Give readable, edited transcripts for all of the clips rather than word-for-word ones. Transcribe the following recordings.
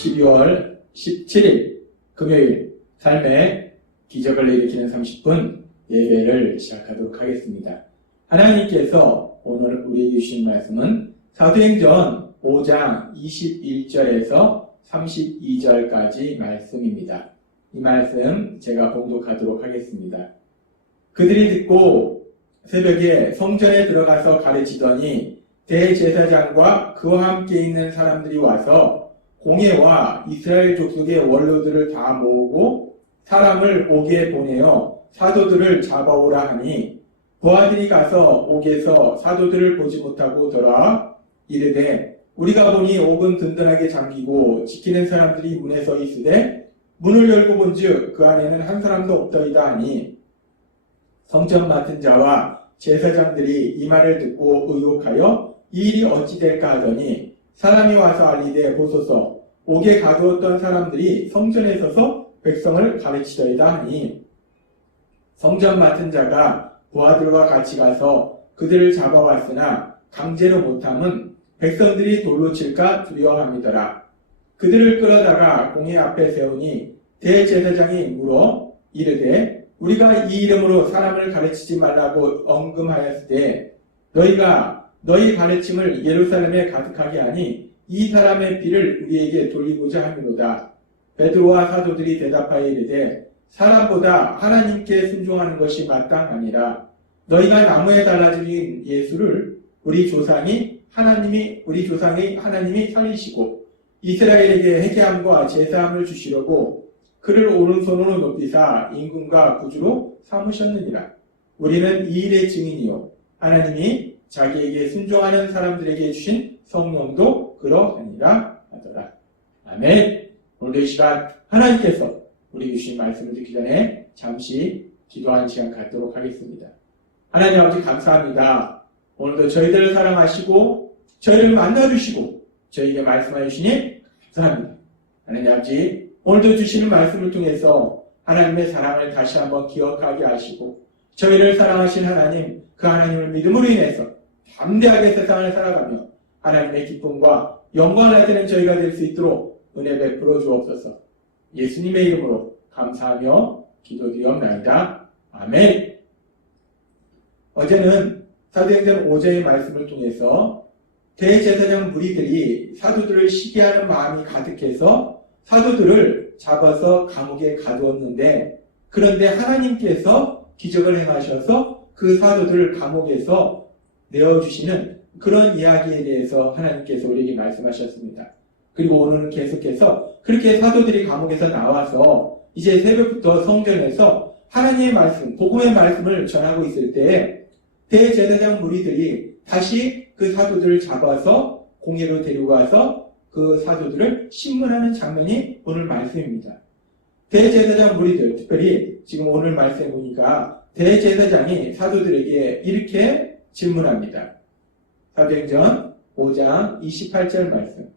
12월 17일 금요일 삶의 기적을 일으키는 30분 예배를 시작하도록 하겠습니다. 하나님께서 오늘 우리에게 주신 말씀은 사도행전 5장 21절에서 32절까지 말씀입니다. 이 말씀 제가 봉독하도록 하겠습니다. 그들이 듣고 새벽에 성전에 들어가서 가르치더니 대제사장과 그와 함께 있는 사람들이 와서 공회와 이스라엘 족속의 원로들을 다 모으고 사람을 옥에 보내어 사도들을 잡아오라 하니 부하들이 가서 옥에서 사도들을 보지 못하고 돌아와 이르되 우리가 보니 옥은 든든하게 잠기고 지키는 사람들이 문에 서 있으되 문을 열고 본즉 그 안에는 한 사람도 없더이다 하니 성전 맡은 자와 제사장들이 이 말을 듣고 의혹하여 이 일이 어찌 될까 하더니 사람이 와서 알리되 보소서 옥에 가두었던 사람들이 성전에 서서 백성을 가르치더이다 하니 성전 맡은 자가 부하들과 같이 가서 그들을 잡아왔으나 강제로 못함은 백성들이 돌로 칠까 두려워함이더라. 그들을 끌어다가 공회 앞에 세우니 대제사장이 물어 이르되 우리가 이 이름으로 사람을 가르치지 말라고 언금하였을 때 너희가 너희 가르침을 예루살렘에 가득하게 하니 이 사람의 피를 우리에게 돌리고자 함이로다. 베드로와 사도들이 대답하여 이르되 사람보다 하나님께 순종하는 것이 마땅하니라. 너희가 나무에 달라진 예수를 우리 조상이 하나님이 살리시고 이스라엘에게 회개함과 제사함을 주시려고 그를 오른손으로 높이사 임금과 구주로 삼으셨느니라. 우리는 이 일의 증인이요 하나님이 자기에게 순종하는 사람들에게 주신 성령도 그러하니라 하더라. 아멘. 오늘도 이 시간 하나님께서 우리 주신 말씀을 듣기 전에 잠시 기도하는 시간 갖도록 하겠습니다. 하나님 아버지 감사합니다. 오늘도 저희들을 사랑하시고 저희를 만나주시고 저희에게 말씀하여 주시니 감사합니다. 하나님 아버지 오늘도 주시는 말씀을 통해서 하나님의 사랑을 다시 한번 기억하게 하시고 저희를 사랑하신 하나님 그 하나님을 믿음으로 인해서 담대하게 세상을 살아가며 하나님의 기쁨과 영광을 나타내는 저희가 될 수 있도록 은혜 베풀어 주옵소서. 예수님의 이름으로 감사하며 기도드리옵나이다. 아멘. 어제는 사도행전 5장의 말씀을 통해서 대제사장 무리들이 사도들을 시기하는 마음이 가득해서 사도들을 잡아서 감옥에 가두었는데 그런데 하나님께서 기적을 행하셔서 그 사도들을 감옥에서 내어주시는 그런 이야기에 대해서 하나님께서 우리에게 말씀하셨습니다. 그리고 오늘은 계속해서 그렇게 사도들이 감옥에서 나와서 이제 새벽부터 성전에서 하나님의 말씀, 복음의 말씀을 전하고 있을 때 대제사장 무리들이 다시 그 사도들을 잡아서 공회로 데리고 가서 그 사도들을 신문하는 장면이 오늘 말씀입니다. 대제사장 무리들, 특별히 지금 오늘 말씀에 보니까 대제사장이 사도들에게 이렇게 질문합니다. 사도행전 5장 28절 말씀.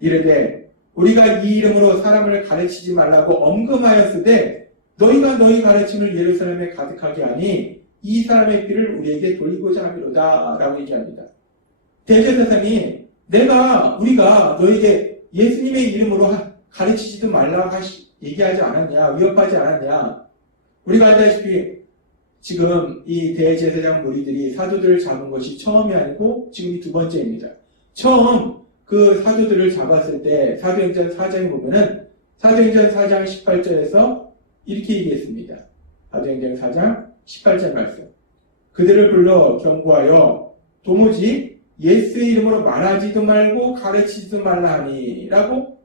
이르되 우리가 이 이름으로 사람을 가르치지 말라고 언금하였으되 너희가 너희 가르침을 예루살렘에 가득하게 하니 이 사람의 피를 우리에게 돌리고자 함이로다 라고 얘기합니다. 대제사장이 우리가 너에게 예수님의 이름으로 가르치지도 말라고 얘기하지 않았냐, 위협하지 않았냐. 우리가 알다시피 지금 이 대제사장 무리들이 사도들을 잡은 것이 처음이 아니고 지금이 두 번째입니다. 처음 그 사도들을 잡았을 때 사도행전 4장에 보면은 사도행전 4장 18절에서 이렇게 얘기했습니다. 사도행전 4장 18절 말씀. 그들을 불러 경고하여 도무지 예수의 이름으로 말하지도 말고 가르치지도 말라 하니 라고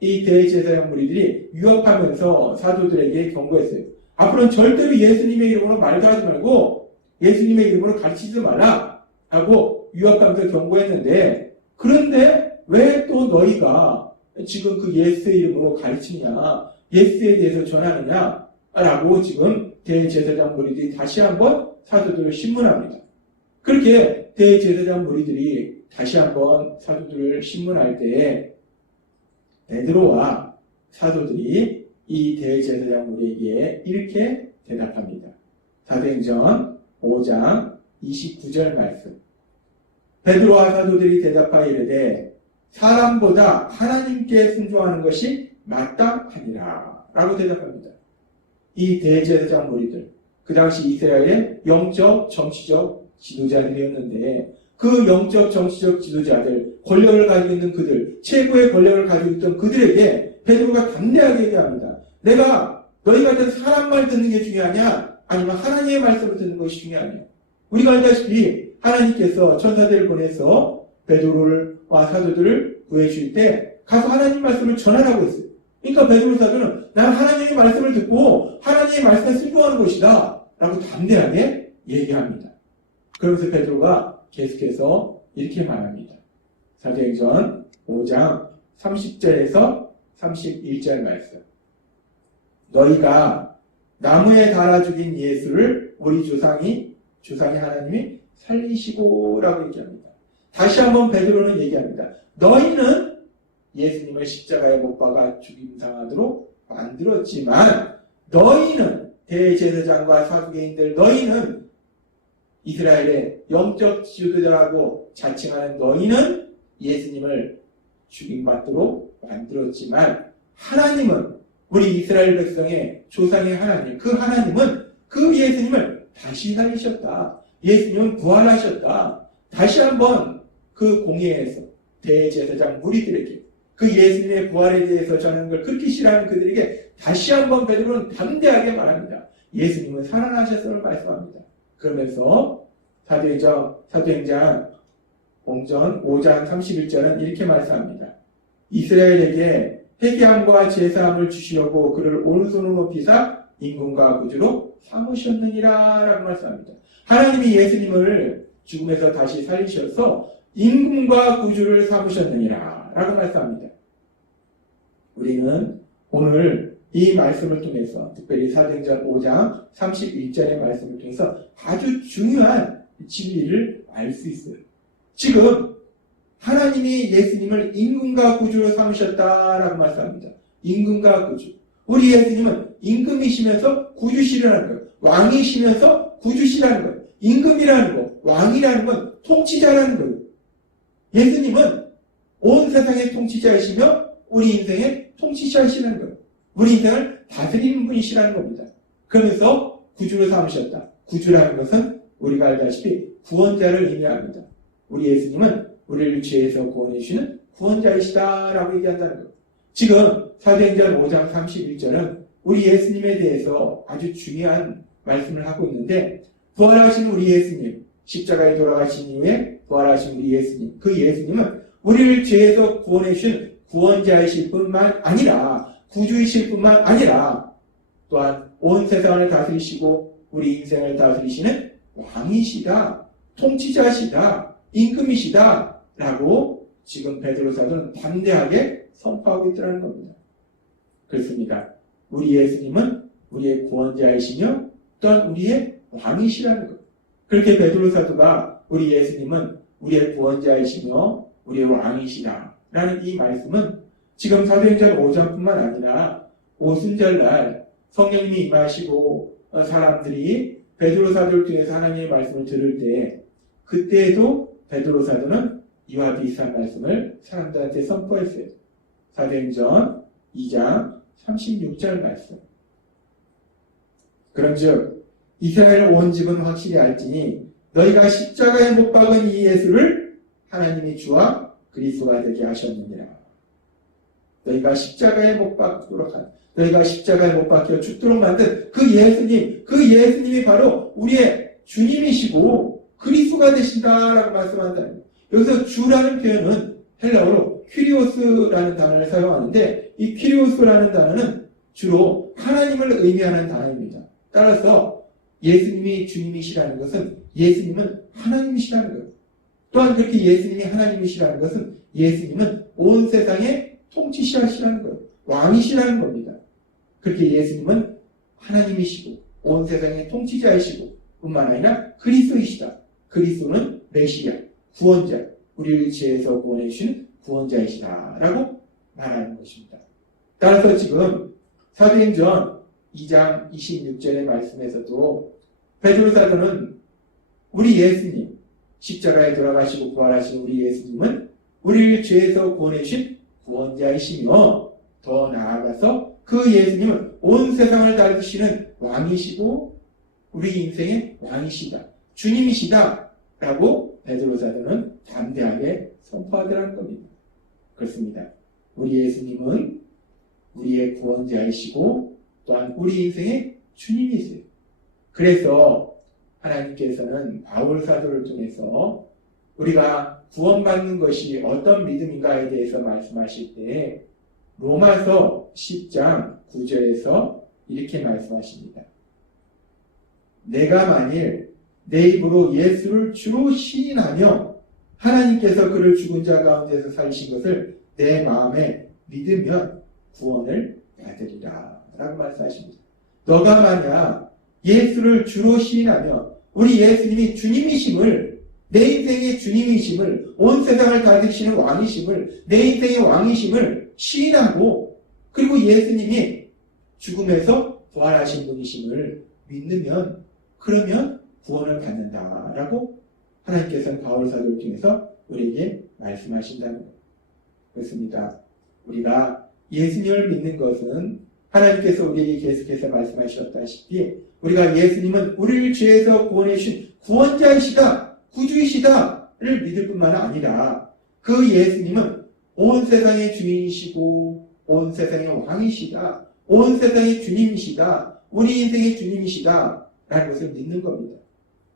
이 대제사장 무리들이 위협하면서 사도들에게 경고했어요. 앞으로는 절대로 예수님의 이름으로 말도 하지 말고 예수님의 이름으로 가르치지도 말라 하고 위협하면서 경고했는데 그런데 왜 또 너희가 지금 그 예수의 이름으로 가르치냐 예수에 대해서 전하느냐 라고 지금 대제사장 무리들이 다시 한번 사도들을 신문합니다. 그렇게 대제사장 무리들이 다시 한번 사도들을 신문할 때에 베드로와 사도들이 이 대제사장 무리에게 이렇게 대답합니다. 사도행전 5장 29절 말씀. 베드로와 사도들이 대답하여 이르되 사람보다 하나님께 순종하는 것이 마땅하니라 라고 대답합니다. 이 대제사장 무리들, 그 당시 이스라엘의 영적 정치적 지도자들이었는데 그 영적 정치적 지도자들, 권력을 가지고 있는 그들, 최고의 권력을 가지고 있던 그들에게 베드로가 담대하게 얘기합니다. 내가 너희 같은 사람 말 듣는 게 중요하냐? 아니면 하나님의 말씀을 듣는 것이 중요하냐? 우리가 알다시피 하나님께서 천사들을 보내서 베드로와 사도들을 구해줄 때 가서 하나님 말씀을 전하라고 했어요. 그러니까 베드로 사도는 난 하나님의 말씀을 듣고 하나님의 말씀에 순종하는 것이다 라고 담대하게 얘기합니다. 그러면서 베드로가 계속해서 이렇게 말합니다. 사도행전 5장 30절에서 31절 말씀. 너희가 나무에 달아 죽인 예수를 우리 조상이 하나님이 살리시고 라고 얘기합니다. 다시 한번 베드로는 얘기합니다. 너희는 예수님을 십자가에 못 박아 죽임당하도록 만들었지만 너희는 대제사장과 사두개인들 너희는 이스라엘의 영적 지도자라고 자칭하는 너희는 예수님을 죽임받도록 만들었지만 하나님은 우리 이스라엘 백성의 조상의 하나님 그 하나님은 그 예수님을 다시 살리셨다. 예수님은 부활하셨다. 다시 한번 그 공회에서 대제사장 무리들에게 그 예수님의 부활에 대해서 전하는 걸 그렇게 싫어하는 그들에게 다시 한번 베드로는 담대하게 말합니다. 예수님은 살아나셨음을 말씀합니다. 그러면서 사도행전 공전 5장 31절은 이렇게 말씀합니다. 이스라엘에게 회개함과 제사함을 주시려고 그를 오른손으로 높이사 임금과 구주로 삼으셨느니라 라고 말씀합니다. 하나님이 예수님을 죽음에서 다시 살리셔서 임금과 구주를 삼으셨느니라 라고 말씀합니다. 우리는 오늘 이 말씀을 통해서 특별히 사도행전 5장 31절의 말씀을 통해서 아주 중요한 진리를 알 수 있어요. 지금 하나님이 예수님을 임금과 구주로 삼으셨다라고 말씀합니다. 임금과 구주. 우리 예수님은 임금이시면서 구주시라는 거예요. 왕이시면서 구주시라는 거예요. 임금이라는 거, 왕이라는 건 통치자라는 거예요. 예수님은 온 세상의 통치자이시며 우리 인생의 통치자이시라는 거예요. 우리 인생을 다스리는 분이시라는 겁니다. 그러면서 구주로 삼으셨다. 구주라는 것은 우리가 알다시피 구원자를 의미합니다. 우리 예수님은 우리를 죄에서 구원해 주시는 구원자이시다라고 얘기한다는 거예요. 지금 사도행전 5장 31절은 우리 예수님에 대해서 아주 중요한 말씀을 하고 있는데 부활하신 우리 예수님, 십자가에 돌아가신 이후에 부활하신 우리 예수님, 그 예수님은 우리를 죄에서 구원해 주신 구원자이실 뿐만 아니라 구주이실 뿐만 아니라 또한 온 세상을 다스리시고 우리 인생을 다스리시는 왕이시다, 통치자시다, 임금이시다 라고 지금 베드로 사도는 담대하게 선포하고 있더라는 겁니다. 그렇습니다. 우리 예수님은 우리의 구원자이시며 또한 우리의 왕이시라는 것. 그렇게 베드로 사도가 우리 예수님은 우리의 구원자이시며 우리의 왕이시다 라는 이 말씀은 지금 사도행전 5장뿐만 아니라 오순절날 성령님이 임하시고 사람들이 베드로 사도를 통해서 하나님의 말씀을 들을 때 그때에도 베드로 사도는 이와 비슷한 말씀을 사람들한테 선포했어요. 사도행전 2장 36절 말씀. 그런즉 이스라엘 온 집은 확실히 알지니 너희가 십자가에 못 박은 이 예수를 하나님이 주와 그리스도가 되게 하셨느니라. 너희가 십자가에 못 박도록 한 너희가 십자가에 못 박혀 죽도록 만든 그 예수님이 바로 우리의 주님이시고 그리스도가 되신다라고 말씀한다는 거예요. 여기서 주라는 표현은 헬라어로 퀴리오스라는 단어를 사용하는데 이 퀴리오스라는 단어는 주로 하나님을 의미하는 단어입니다. 따라서 예수님이 주님이시라는 것은 예수님은 하나님이시라는 거예요. 또한 그렇게 예수님이 하나님이시라는 것은 예수님은 온 세상의 통치시라는 거예요. 왕이시라는 겁니다. 그렇게 예수님은 하나님이시고 온 세상의 통치자이시고 뿐만 아니라 그리스도이시다. 그리스도는 메시아, 구원자, 우리를 죄에서 구원해 주시는 구원자이시다라고 말하는 것입니다. 따라서 지금 사도행전 2장 26절의 말씀에서도 베드로 사도는 우리 예수님, 십자가에 돌아가시고 부활하신 우리 예수님은 우리를 죄에서 구원해 주신 구원자이시며 더 나아가서 그 예수님은 온 세상을 다스리시는 왕이시고 우리 인생의 왕이시다. 주님이시다. 라고 베드로 사도는 담대하게 선포하더라는 겁니다. 그렇습니다. 우리 예수님은 우리의 구원자이시고 또한 우리 인생의 주님이세요. 그래서 하나님께서는 바울 사도를 통해서 우리가 구원받는 것이 어떤 믿음인가에 대해서 말씀하실 때 로마서 10장 9절에서 이렇게 말씀하십니다. 내가 만일 내 입으로 예수를 주로 시인하며 하나님께서 그를 죽은 자 가운데서 살리신 것을 내 마음에 믿으면 구원을 받으리라 라고 말씀하십니다. 너가 만약 예수를 주로 시인하며 우리 예수님이 주님이심을 내 인생의 주님이심을 온 세상을 다스리시는 왕이심을 내 인생의 왕이심을 시인하고 그리고 예수님이 죽음에서 부활하신 분이심을 믿으면 그러면 구원을 받는다라고 하나님께서는 바울 사도를 통해서 우리에게 말씀하신다는 것. 그렇습니다. 우리가 예수님을 믿는 것은 하나님께서 우리에게 계속해서 말씀하셨다시피 우리가 예수님은 우리를 죄에서 구원해 주신 구원자이시다, 구주이시다를 믿을 뿐만 아니라 그 예수님은 온 세상의 주인이시고 온 세상의 왕이시다, 온 세상의 주님이시다, 우리 인생의 주님이시다 라는 것을 믿는 겁니다.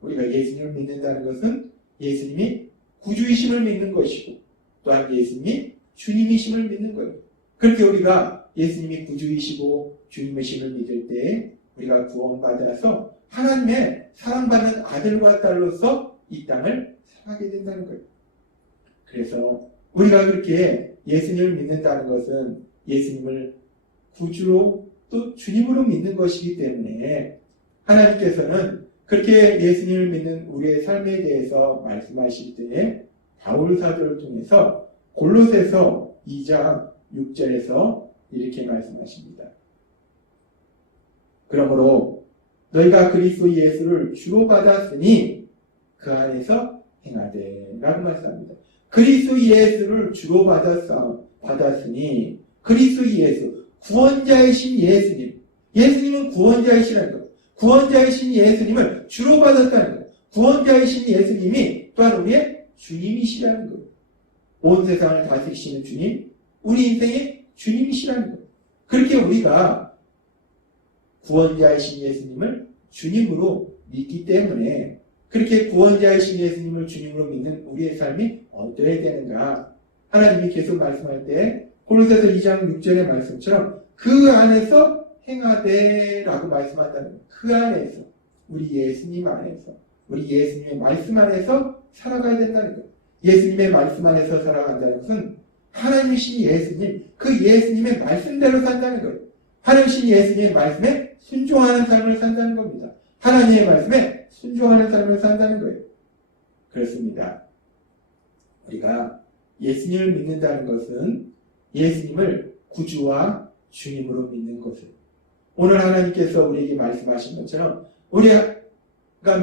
우리가 예수님을 믿는다는 것은 예수님이 구주이심을 믿는 것이고 또한 예수님이 주님이심을 믿는 거예요. 그렇게 우리가 예수님이 구주이시고 주님이심을 믿을 때 우리가 구원받아서 하나님의 사랑받는 아들과 딸로서 이 땅을 살아가게 된다는 거예요. 그래서 우리가 그렇게 예수님을 믿는다는 것은 예수님을 구주로 또 주님으로 믿는 것이기 때문에 하나님께서는 그렇게 예수님을 믿는 우리의 삶에 대해서 말씀하실 때에 바울 사도를 통해서 골로새서 2장 6절에서 이렇게 말씀하십니다. 그러므로 너희가 그리스도 예수를 주로 받았으니 그 안에서 행하되 라고 말씀합니다. 그리스도 예수를 주로 받았으니 그리스도 예수 구원자이신 예수님 예수님은 구원자이시라는 것 구원자이신 예수님을 주로 받았다는 것 구원자이신 예수님이 또한 우리의 주님이시라는 것 온 세상을 다스리시는 주님 우리 인생의 주님이시라는 것 그렇게 우리가 구원자이신 예수님을 주님으로 믿기 때문에 그렇게 구원자이신 예수님을 주님으로 믿는 우리의 삶이 어떠해야 되는가 하나님이 계속 말씀할 때 골로새서 2장 6절의 말씀처럼 그 안에서 행하되 라고 말씀한다는 거예요. 그 안에서 우리 예수님 안에서 우리 예수님의 말씀 안에서 살아가야 된다는 거예요. 예수님의 말씀 안에서 살아간다는 것은 하나님이신 예수님 그 예수님의 말씀대로 산다는 거예요. 하나님이신 예수님의 말씀에 순종하는 삶을 산다는 겁니다. 하나님의 말씀에 순종하는 삶을 산다는 거예요. 그렇습니다. 우리가 예수님을 믿는다는 것은 예수님을 구주와 주님으로 믿는 것을 오늘 하나님께서 우리에게 말씀하신 것처럼 우리가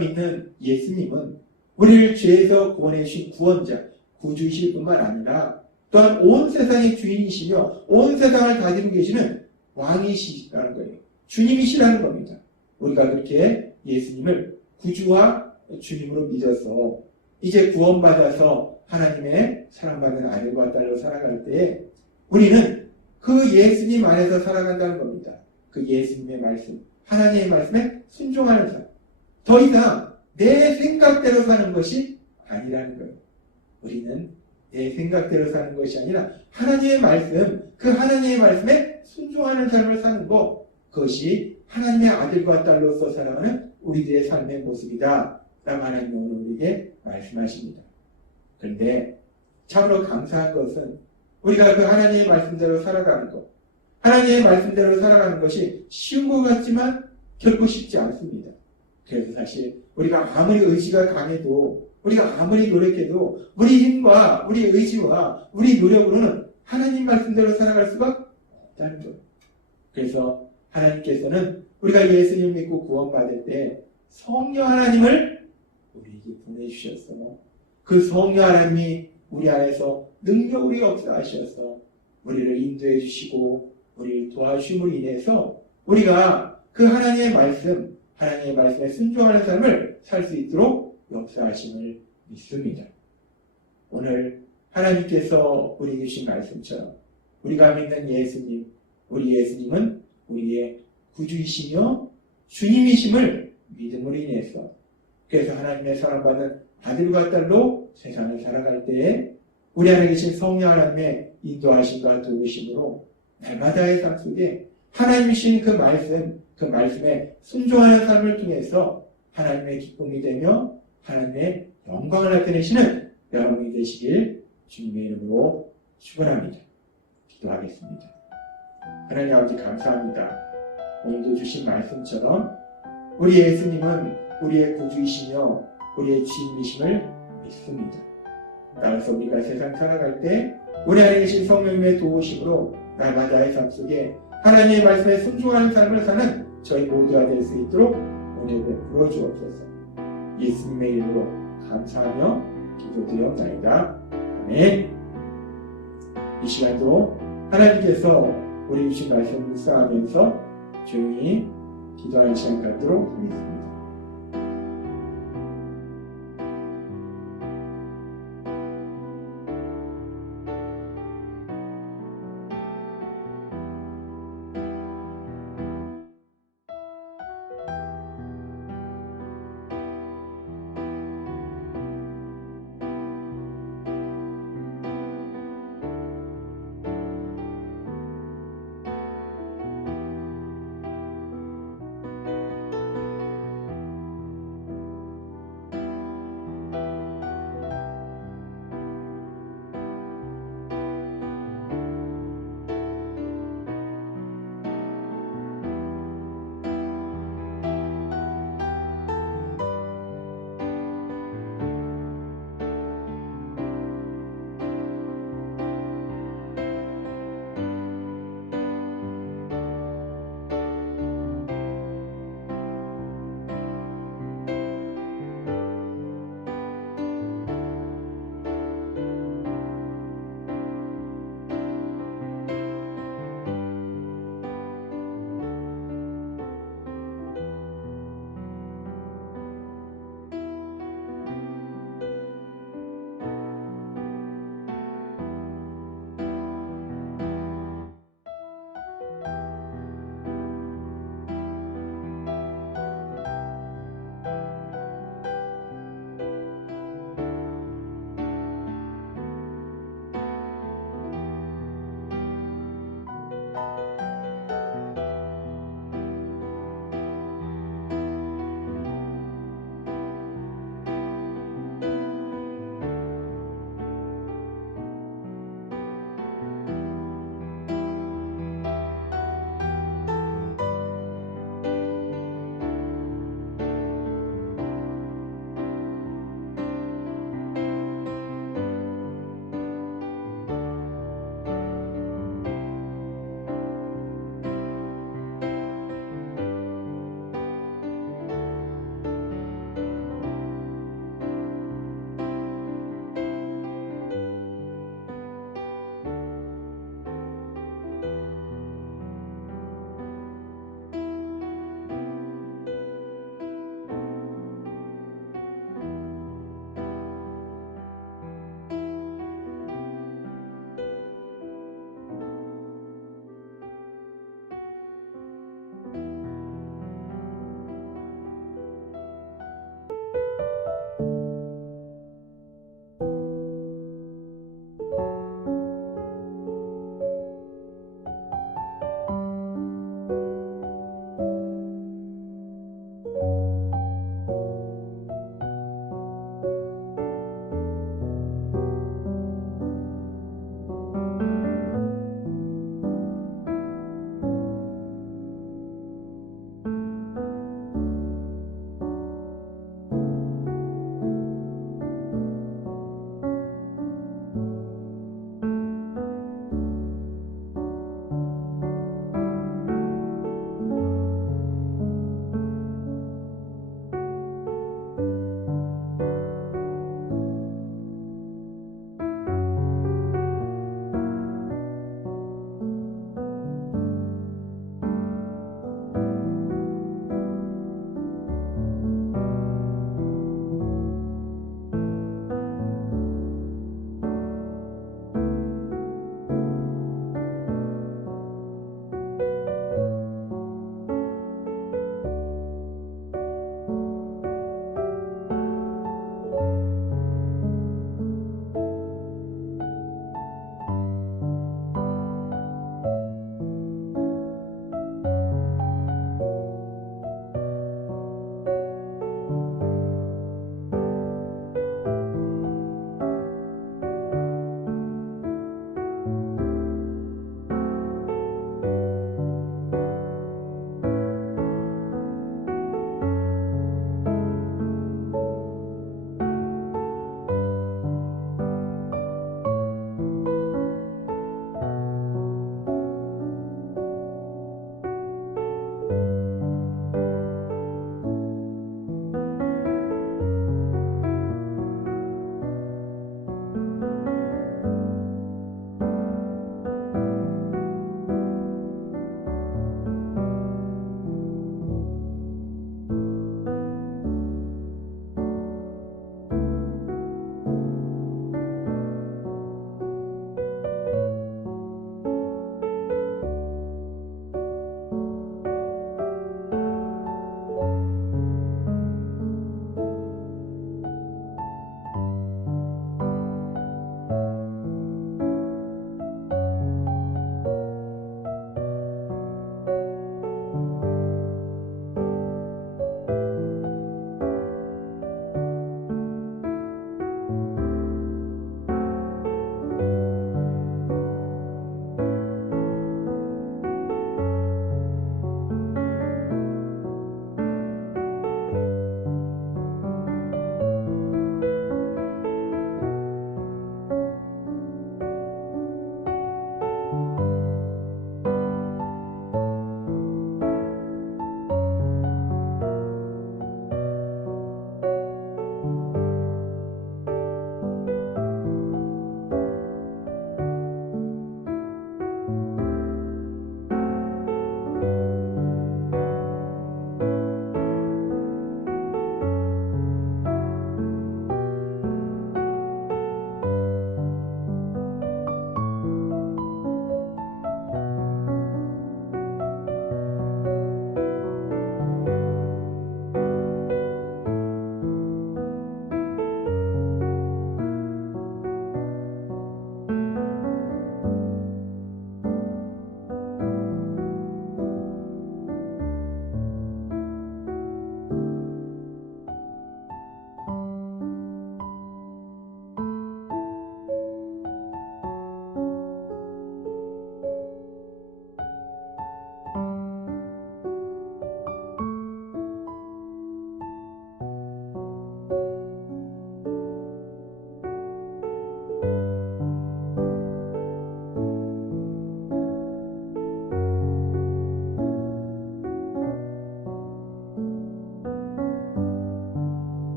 믿는 예수님은 우리를 죄에서 구원해 주신 구원자, 구주이실 뿐만 아니라 또한 온 세상의 주인이시며 온 세상을 다스리고 계시는 왕이시라는 거예요. 주님이시라는 겁니다. 우리가 그렇게 예수님을 구주와 주님으로 믿어서 이제 구원받아서 하나님의 사랑받는 아들과 딸로 살아갈 때 우리는 그 예수님 안에서 살아간다는 겁니다. 그 예수님의 말씀, 하나님의 말씀에 순종하는 삶. 더 이상 내 생각대로 사는 것이 아니라는 거예요. 우리는 내 생각대로 사는 것이 아니라 하나님의 말씀, 그 하나님의 말씀에 순종하는 삶을 사는 것, 그것이 하나님의 아들과 딸로서 살아가는 우리들의 삶의 모습이다. 라고 하나님은 오늘 우리에게 말씀하십니다. 그런데 참으로 감사한 것은 우리가 그 하나님의 말씀대로 살아가는 것, 하나님의 말씀대로 살아가는 것이 쉬운 것 같지만 결코 쉽지 않습니다. 그래서 사실 우리가 아무리 의지가 강해도 우리가 아무리 노력해도 우리 힘과 우리 의지와 우리 노력으로는 하나님 말씀대로 살아갈 수가 없다는 거예요. 그래서 하나님께서는 우리가 예수님을 믿고 구원받을 때 성령 하나님을 우리에게 보내주셨어요. 그 성령 하나님이 우리 안에서 능력으로 역사하셔서 우리를 인도해 주시고 우리를 도와주심으로 인해서 우리가 그 하나님의 말씀에 순종하는 삶을 살 수 있도록 역사하심을 믿습니다. 오늘 하나님께서 우리에게 주신 말씀처럼 우리가 믿는 예수님, 우리 예수님은 우리의 구주이시며 주님이심을 믿음으로 인해서, 그래서 하나님의 사랑받는 아들과 딸로 세상을 살아갈 때에 우리 안에 계신 성령 하나님의 인도하심과 도우심으로 날마다의 삶 속에 하나님이신 그 말씀에 순종하는 삶을 통해서 하나님의 기쁨이 되며 하나님의 영광을 나타내시는 여러분이 되시길 주님의 이름으로 축원합니다. 기도하겠습니다. 하나님 아버지 감사합니다. 오늘도 주신 말씀처럼 우리 예수님은 우리의 구주이시며 우리의 주님이심을 믿습니다. 따라서 우리가 세상 살아갈 때 우리 안에 계신 성령님의 도우심으로 날마다의 삶 속에 하나님의 말씀에 순종하는 삶을 사는 저희 모두가 될 수 있도록 오늘 베풀어 주옵소서. 예수님의 이름으로 감사하며 기도드리옵나이다. 아멘. 이 시간도 하나님께서 우리 주신 말씀을 묵상하면서 조용히 기도하는 시간 갖도록 하겠습니다.